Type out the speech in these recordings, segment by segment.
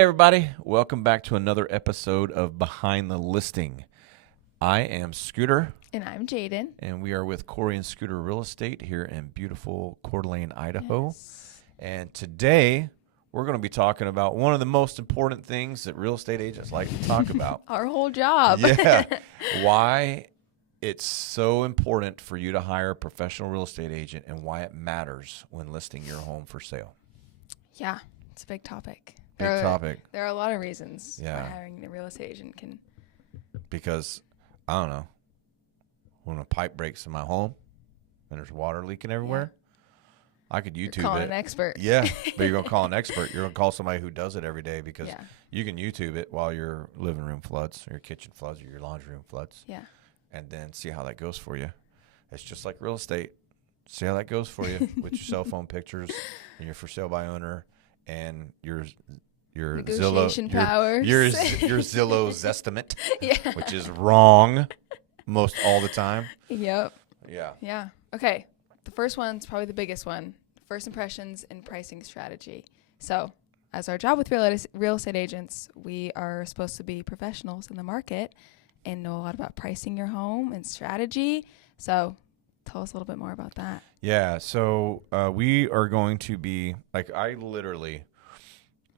Hey, everybody. Welcome back to another episode of Behind the Listing. I am Scooter. And I'm Jaiden. And we are with Corey and Scooter Real Estate here in beautiful Coeur d'Alene, Idaho. Yes. And today, we're going to be talking about one of the most important things that real estate agents like to talk about. Our whole job. Yeah. Why it's so important for you to hire a professional real estate agent and why it matters when listing your home for sale. Yeah, it's a big topic. Big topic. There are a lot of reasons Yeah. why hiring a real estate agent can. Because, I don't know, when a pipe breaks in my home and there's water leaking everywhere, I could YouTube You're calling it. an expert. Yeah, but you're going to call an expert. You're going to call somebody who does it every day because Yeah. you can YouTube it while your living room floods or your kitchen floods or your laundry room floods. Yeah. And then see how that goes for you. It's just like real estate. See how that goes for you with your cell phone pictures and your for sale by owner and your Negotiation Zillow, powers. your Zillow's estimate, Yeah. which is wrong most all the time. Yep. Yeah. Yeah. Okay. The first one's probably the biggest one. First impressions and pricing strategy. So, as our job with real estate agents, we are supposed to be professionals in the market and know a lot about pricing your home and strategy. So, tell us a little bit more about that. Yeah. So we are going to be like I literally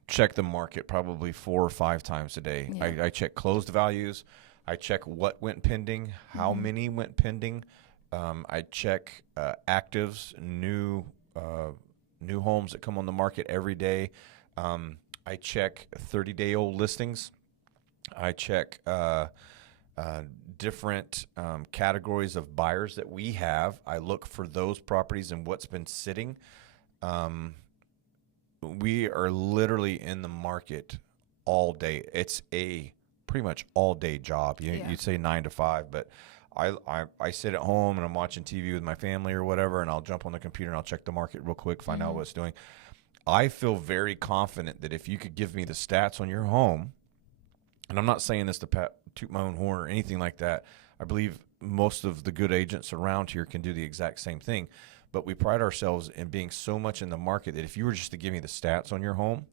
check the market probably 4 or 5 times a day. Yeah. I check closed values. I check what went pending, how many went pending. I check actives, new homes that come on the market every day. I check 30-day-old listings. I check different categories of buyers that we have. I look for those properties and what's been sitting. We are literally in the market all day. It's a pretty much all day job. You'd say 9 to 5, but I sit at home and I'm watching TV with my family or whatever, and I'll jump on the computer and I'll check the market real quick, find out what it's doing. I feel very confident that if you could give me the stats on your home, and I'm not saying this to toot my own horn or anything like that. I believe most of the good agents around here can do the exact same thing. But we pride ourselves in being so much in the market that if you were just to give me the stats on your home,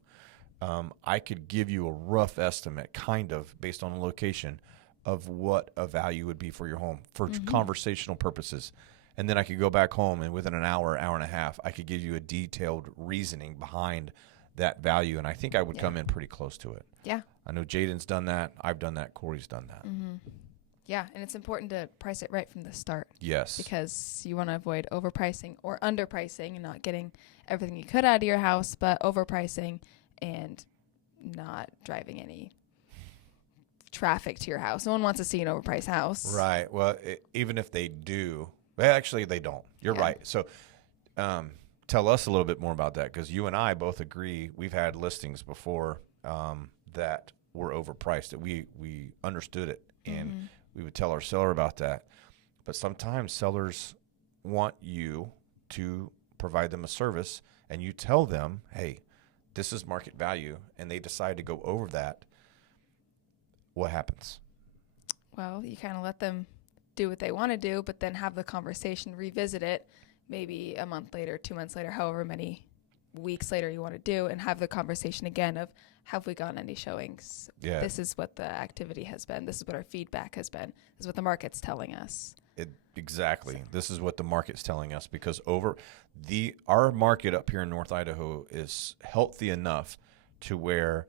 I could give you a rough estimate, kind of, based on the location, of what a value would be for your home for conversational purposes. And then I could go back home and within an hour, hour and a half, I could give you a detailed reasoning behind that value. And I think I would come in pretty close to it. Yeah. I know Jaiden's done that. I've done that. Corey's done that. Yeah, and it's important to price it right from the start. Yes. Because you want to avoid overpricing or underpricing and not getting everything you could out of your house, but overpricing and not driving any traffic to your house. No one wants to see an overpriced house. Right. Well, even if they do, well, actually they don't. You're right. So tell us a little bit more about that, because you and I both agree we've had listings before that were overpriced, that we understood it, and we would tell our seller about that. But sometimes sellers want you to provide them a service, and you tell them, hey, this is market value, and they decide to go over that. What happens? Well, you kind of let them do what they want to do, but then have the conversation, revisit it maybe a month later, 2 months later, however many weeks later you want to do, and have the conversation again of, have we gotten any showings? Yeah. This is what the activity has been. This is what our feedback has been. This is what the market's telling us. Exactly. So. This is what the market's telling us, because our market up here in North Idaho is healthy enough to where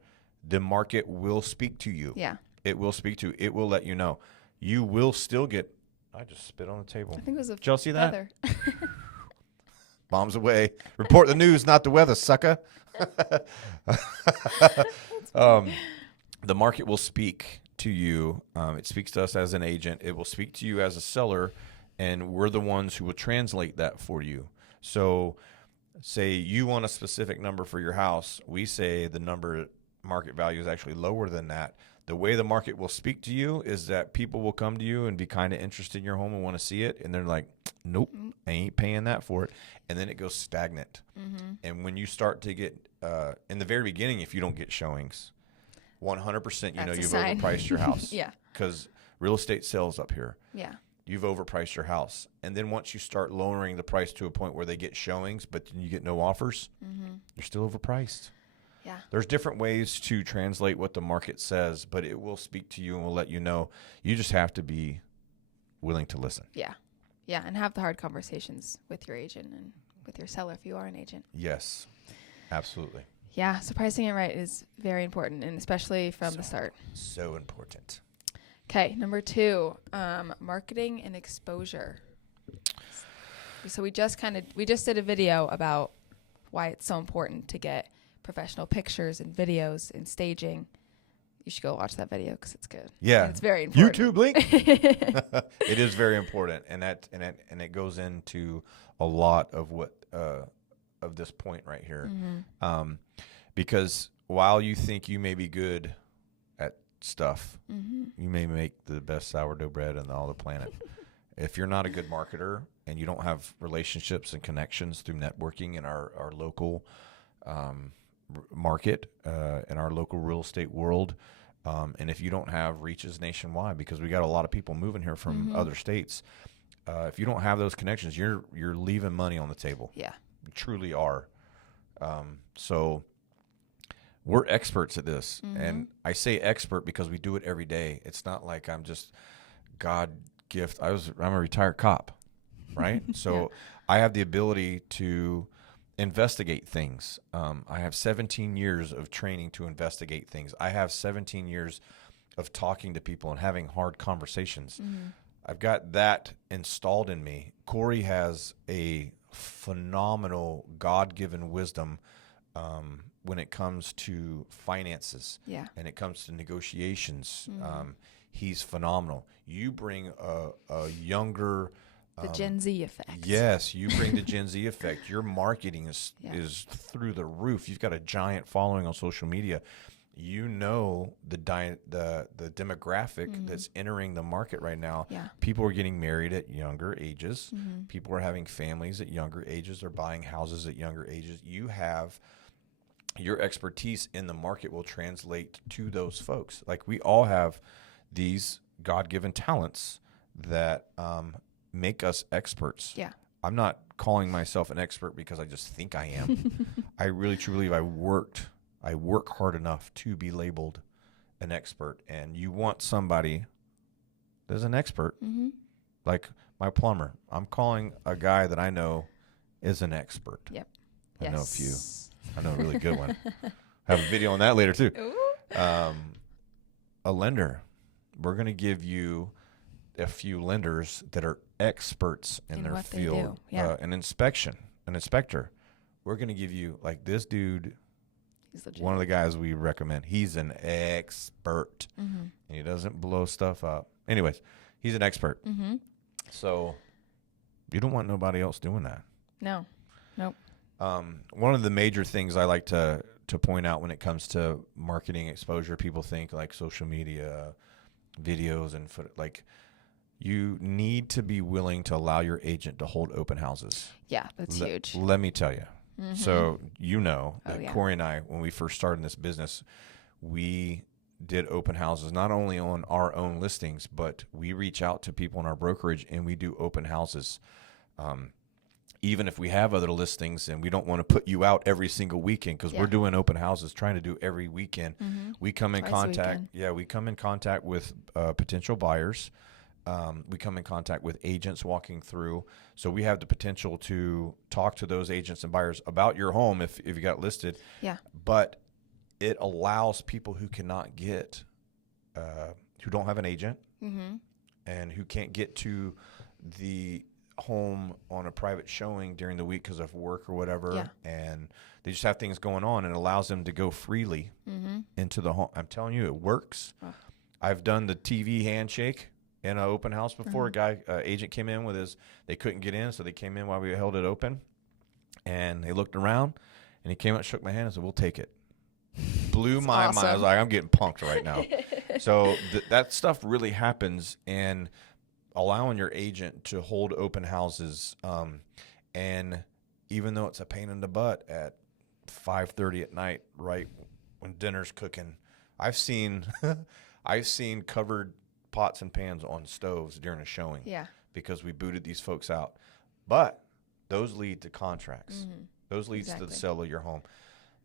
the market will speak to you. Yeah. It will speak to you. It will let you know. You will still get. I just spit on the table. I think it was Did y'all see that? weather. Bombs away. Report the news, not the weather, sucker. The market will speak to you. It speaks to us as an agent. It will speak to you as a seller, and we're the ones who will translate that for you. So say you want a specific number for your house. We say the number market value is actually lower than that. The way the market will speak to you is that people will come to you and be kind of interested in your home and want to see it. And they're like, nope, I ain't paying that for it. And then it goes stagnant. And when you start to get, in the very beginning, if you don't get showings, 100% you know you've overpriced your house. Yeah. Because real estate sells up here. Yeah. You've overpriced your house. And then once you start lowering the price to a point where they get showings, but you get no offers, you're still overpriced. Yeah. There's different ways to translate what the market says, but it will speak to you and will let you know. You just have to be willing to listen. Yeah. Yeah. And have the hard conversations with your agent and with your seller if you are an agent. Yes, absolutely. Yeah. So pricing it right is very important, and especially from the start. So important. Okay. Number 2, marketing and exposure. So we just did a video about why it's so important to get professional pictures and videos and staging. You should go watch that video because it's good. Yeah, and it's very important. YouTube link. It is very important, and it goes into a lot of what of this point right here, because while you think you may be good at stuff, you may make the best sourdough bread on all the planet. If you're not a good marketer and you don't have relationships and connections through networking in our local market, in our local real estate world, and if you don't have reaches nationwide, because we got a lot of people moving here from other states, if you don't have those connections, you're leaving money on the table. Yeah, you truly are. So we're experts at this, and I say expert because we do it every day. It's not like I'm just God gift. I'm a retired cop, right? So I have the ability to investigate things. I have 17 years of training to investigate things. I have 17 years of talking to people and having hard conversations. I've got that installed in me. Corey has a phenomenal God-given wisdom when it comes to finances and it comes to negotiations. He's phenomenal. You bring a younger... The Gen Z effect. Yes, you bring the Gen Z effect. Your marketing is through the roof. You've got a giant following on social media. You know the demographic that's entering the market right now. Yeah. People are getting married at younger ages. People are having families at younger ages. They're buying houses at younger ages. You have your expertise in the market will translate to those folks. Like we all have these God-given talents that make us experts. Yeah. I'm not calling myself an expert because I just think I am. I really truly believe I work hard enough to be labeled an expert. And you want somebody that's an expert, like my plumber. I'm calling a guy that I know is an expert. Yep. I know a few. I know a really good one. Have a video on that later too. A lender. We're going to give you a few lenders that are experts in their field. An inspector. We're going to give you, like this dude, one of the guys we recommend. He's an expert, and he doesn't blow stuff up. Anyways, he's an expert. So you don't want nobody else doing that. No. Nope. One of the major things I like to point out when it comes to marketing exposure, people think like social media, videos, and like you need to be willing to allow your agent to hold open houses. Yeah, that's huge. Let me tell you. So that Corey and I, when we first started in this business, we did open houses not only on our own listings, but we reach out to people in our brokerage and we do open houses. Even if we have other listings and we don't want to put you out every single weekend because we're doing open houses, trying to do every weekend. We come in contact. Yeah, we come in contact with potential buyers. We come in contact with agents walking through. So we have the potential to talk to those agents and buyers about your home if you got listed. Yeah. But it allows people who cannot get, who don't have an agent and who can't get to the home on a private showing during the week because of work or whatever, and they just have things going on, and it allows them to go freely into the home. I'm telling you, it works. I've done the TV handshake in an open house before. A guy, agent came in with they couldn't get in, so they came in while we held it open, and they looked around, and he came up, shook my hand, and said, "We'll take it." Blew my mind. I was like, I'm getting punked right now. So that stuff really happens, and allowing your agent to hold open houses, and even though it's a pain in the butt at 5:30 at night, right when dinner's cooking, I've seen covered pots and pans on stoves during a showing, because we booted these folks out. But those lead to contracts. Those leads to the sale of your home.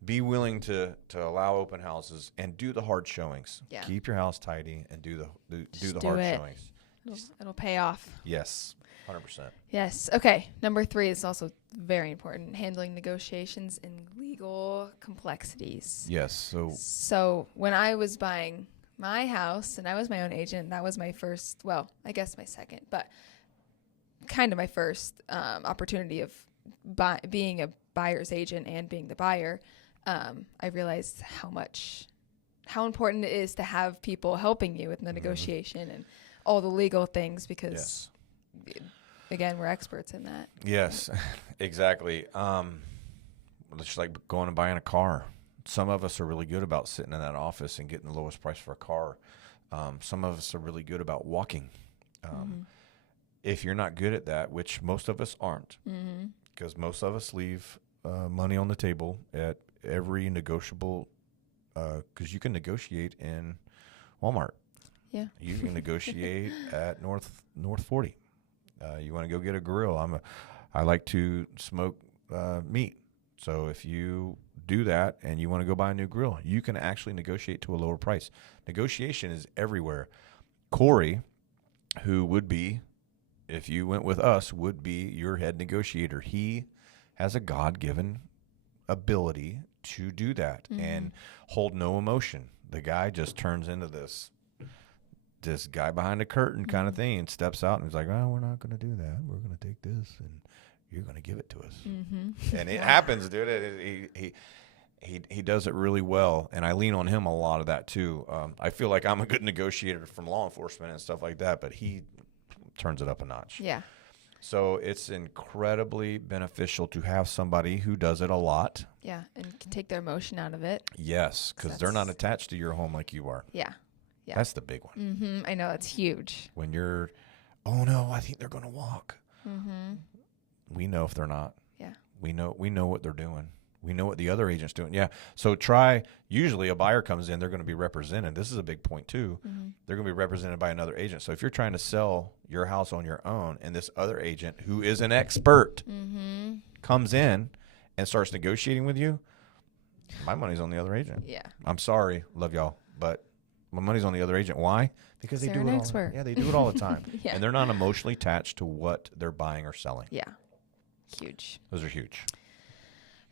be willing to allow open houses and do the hard showings. Yeah. Keep your house tidy and do the do hard it. showings. It'll pay off. Yes, 100%. Yes. Okay. Number 3 is also very important. Handling negotiations and legal complexities. Yes. So when I was buying my house and I was my own agent, that was my first, well, I guess my second, but kind of my first opportunity of being a buyer's agent and being the buyer. I realized how important it is to have people helping you with the negotiation and all the legal things because, again, we're experts in that. Yes, exactly. It's just like going and buying a car. Some of us are really good about sitting in that office and getting the lowest price for a car. Some of us are really good about walking. If you're not good at that, which most of us aren't, because most of us leave money on the table at every negotiable, because you can negotiate in Walmart. Yeah. You can negotiate at North 40. You want to go get a grill. I like to smoke meat. So if you do that and you want to go buy a new grill, you can actually negotiate to a lower price. Negotiation is everywhere. Corey, who would be, if you went with us, would be your head negotiator. He has a God-given ability to do that and hold no emotion. The guy just turns into this guy behind the curtain kind of thing and steps out and he's like, oh, we're not going to do that. We're going to take this and you're going to give it to us. And it happens, dude. He does it really well. And I lean on him a lot of that too. I feel like I'm a good negotiator from law enforcement and stuff like that, but he turns it up a notch. Yeah. So it's incredibly beneficial to have somebody who does it a lot. Yeah, and can take their emotion out of it. Yes, because they're not attached to your home like you are. Yeah. Yeah. That's the big one. I know, it's huge. When you're, oh no, I think they're going to walk. We know if they're not. Yeah. We know what they're doing. We know what the other agent's doing. Yeah. So usually a buyer comes in, they're going to be represented. This is a big point too. They're going to be represented by another agent. So if you're trying to sell your house on your own and this other agent who is an expert comes in and starts negotiating with you, my money's on the other agent. Yeah. I'm sorry. Love y'all. But my money's on the other agent. Why? Because they do it all. Yeah, they do it all the time. Yeah. And they're not emotionally attached to what they're buying or selling. Yeah. Huge. Those are huge.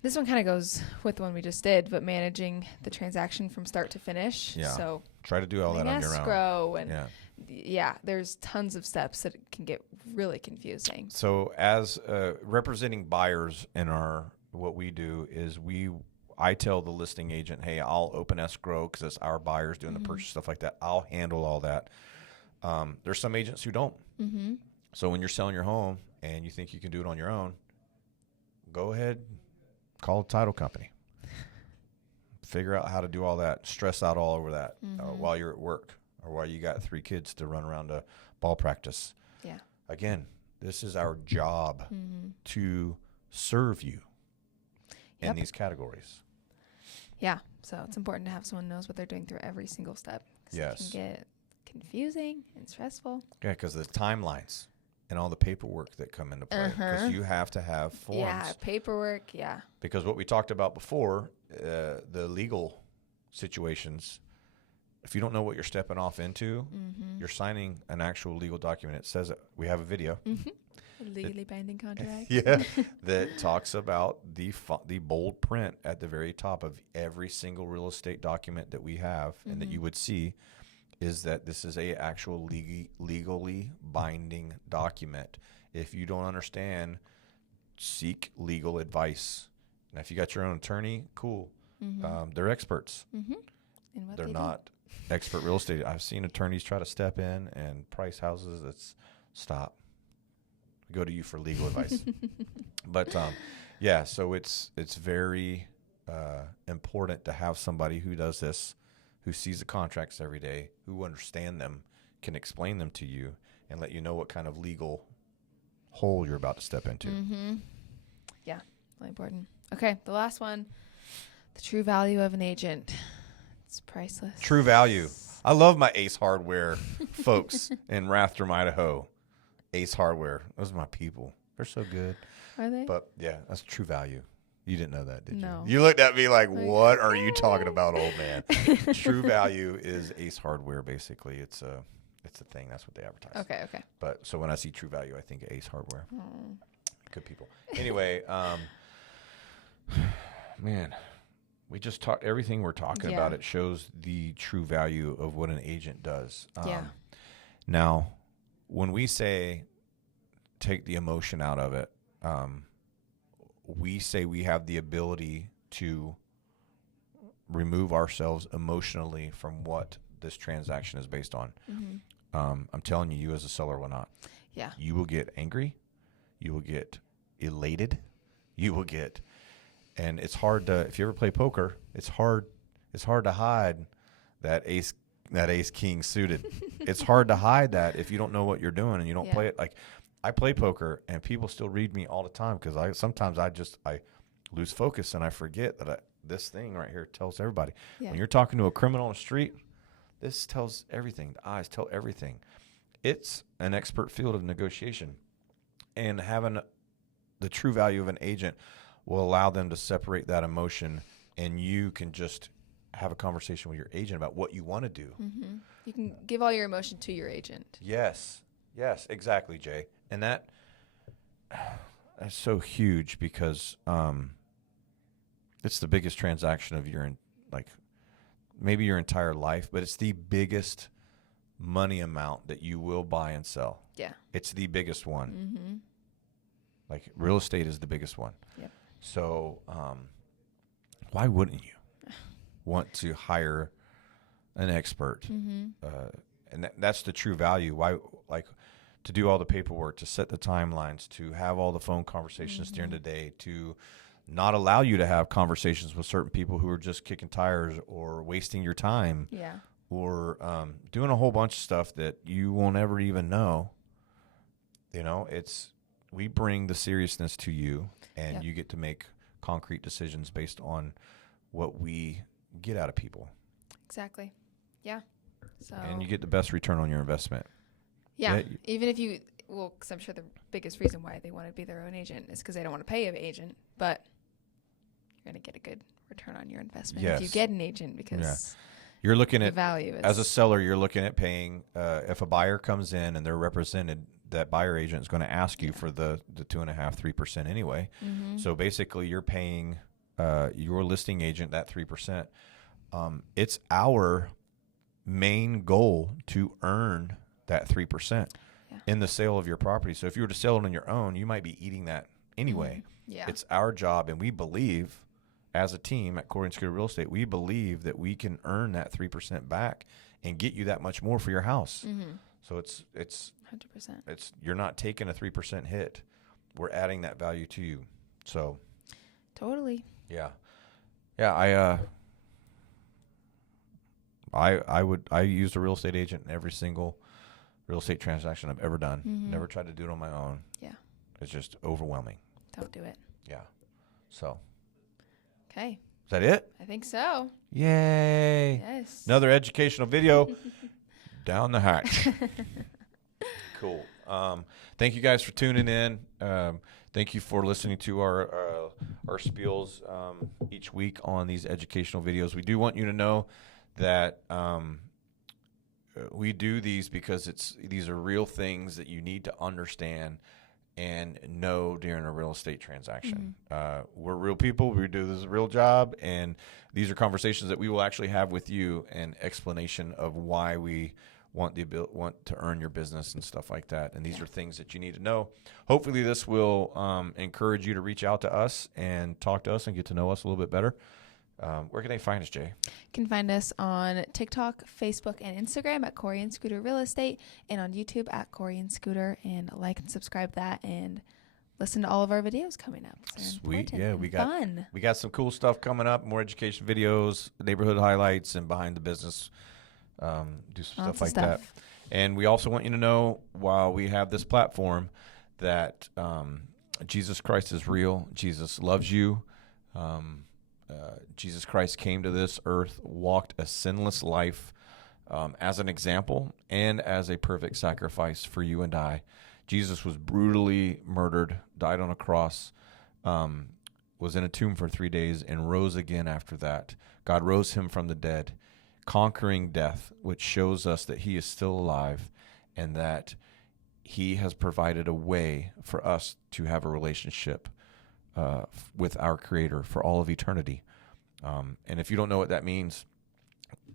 This one kind of goes with the one we just did, but managing the transaction from start to finish. Yeah. So try to do all that on your own. Escrow and there's tons of steps that can get really confusing. So as representing buyers in what we do is I tell the listing agent, hey, I'll open escrow because it's our buyers doing the purchase, stuff like that. I'll handle all that. There's some agents who don't. So when you're selling your home and you think you can do it on your own, go ahead, call a title company. Figure out how to do all that. Stress out all over that while you're at work or while you got 3 kids to run around to ball practice. Yeah. Again, this is our job to serve you in these categories. Yeah. So it's important to have someone who knows what they're doing through every single step. Yes. It can get confusing and stressful. Yeah, because the timelines and all the paperwork that come into play. Because you have to have forms. Yeah, paperwork, yeah. Because what we talked about before, the legal situations, if you don't know what you're stepping off into, you're signing an actual legal document. It says we have a video. A legally binding contract. That talks about the bold print at the very top of every single real estate document that we have and that you would see is that this is a actual legally binding document. If you don't understand, seek legal advice. Now, if you got your own attorney, cool. They're experts. They're not expert real estate. I've seen attorneys try to step in and price houses. Stop. Go to you for legal advice. But so it's very important to have somebody who does this, who sees the contracts every day, who understand them, can explain them to you, and let you know what kind of legal hole you're about to step into. Yeah, really important. Okay, the last one, the true value of an agent. It's priceless. True value. I love my Ace Hardware folks in Rathdrum, Idaho. Ace Hardware. Those are my people. They're so good. Are they? But, yeah, that's true value. You didn't know that, did No. you? You looked at me like, what are you talking about, old man? True Value is Ace Hardware, basically. It's a thing. That's what they advertise. Okay. But so when I see True Value, I think of Ace Hardware. Good people. Anyway, man, we just talked. Everything we're talking about, it shows the true value of what an agent does. Now, when we say take the emotion out of it, we say we have the ability to remove ourselves emotionally from what this transaction is based on. I'm telling you, you as a seller will not. Yeah. You will get angry. You will get elated. You will get, and it's hard to, if you ever play poker, it's hard to hide that ace king suited. It's hard to hide that if you don't know what you're doing and you don't play it. Like, I play poker and people still read me all the time because sometimes I lose focus and I forget that this thing right here tells everybody. When you're talking to a criminal on the street, this tells everything. The eyes tell everything. It's an expert field of negotiation, and having the true value of an agent will allow them to separate that emotion, and you can just have a conversation with your agent about what you want to do. You can give all your emotion to your agent. Yes, exactly, Jay. And that's so huge because it's the biggest transaction of maybe your entire life, but it's the biggest money amount that you will buy and sell. Yeah. It's the biggest one. Like, real estate is the biggest one. Yep. So why wouldn't you want to hire an expert? And that's the true value. Why, like, to do all the paperwork, to set the timelines, to have all the phone conversations during the day, to not allow you to have conversations with certain people who are just kicking tires or wasting your time, or doing a whole bunch of stuff that you won't ever even know. You know, we bring the seriousness to you, and you get to make concrete decisions based on what we get out of people. Exactly. Yeah. So. And you get the best return on your investment. Yeah. Even if you, because I'm sure the biggest reason why they want to be their own agent is because they don't want to pay an agent, but you're going to get a good return on your investment if you get an agent, because you're looking the at value is, as a seller, you're looking at paying, if a buyer comes in and they're represented, that buyer agent is going to ask you for the 2.5-3% anyway. So basically you're paying your listing agent that 3%. It's our main goal to earn that 3% in the sale of your property. So if you were to sell it on your own, you might be eating that anyway. It's our job, and we believe as a team at Corey and Scooter Real Estate, we believe that we can earn that 3% back and get you that much more for your house. So it's 100%. You're not taking a 3% hit. We're adding that value to you. So totally. I used a real estate agent in every single real estate transaction I've ever done. Never tried to do it on my own. It's just overwhelming. Don't do it. So. Okay. Is that it? I think so. Yay. Yes. Another educational video down the hatch. Cool. Thank you guys for tuning in. Thank you for listening to our spiels each week on these educational videos. We do want you to know that we do these because these are real things that you need to understand and know during a real estate transaction. We're real people. We do this as a real job, and these are conversations that we will actually have with you, and explanation of why we want to earn your business and stuff like that. And these are things that you need to know. Hopefully this will encourage you to reach out to us and talk to us and get to know us a little bit better. Where can they find us, Jay? You can find us on TikTok, Facebook, and Instagram at Corey and Scooter Real Estate, and on YouTube at Corey and Scooter. And like and subscribe that, and listen to all of our videos coming up. Sweet. Yeah, we got some cool stuff coming up, more education videos, neighborhood highlights, and behind the business. Do some stuff like that. And we also want you to know, while we have this platform, that Jesus Christ is real. Jesus loves you. Jesus Christ came to this earth, walked a sinless life as an example and as a perfect sacrifice for you and I. Jesus was brutally murdered, died on a cross, was was in a tomb for 3 days, and rose again after that. God rose him from the dead, conquering death, which shows us that he is still alive and that he has provided a way for us to have a relationship with our Creator for all of eternity. And if you don't know what that means,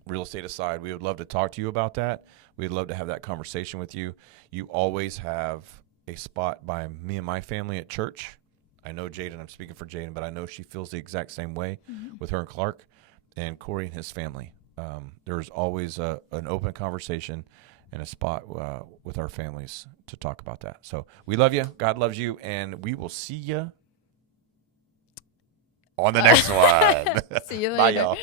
real estate aside, we would love to talk to you about that. We'd love to have that conversation with you. You always have a spot by me and my family at church. I know Jaiden, I'm speaking for Jaiden, but I know she feels the exact same way with her and Clark and Corey and his family. There's always an open conversation and a spot with our families to talk about that. So we love you. God loves you. And we will see you on the next one. See you later. Bye, y'all.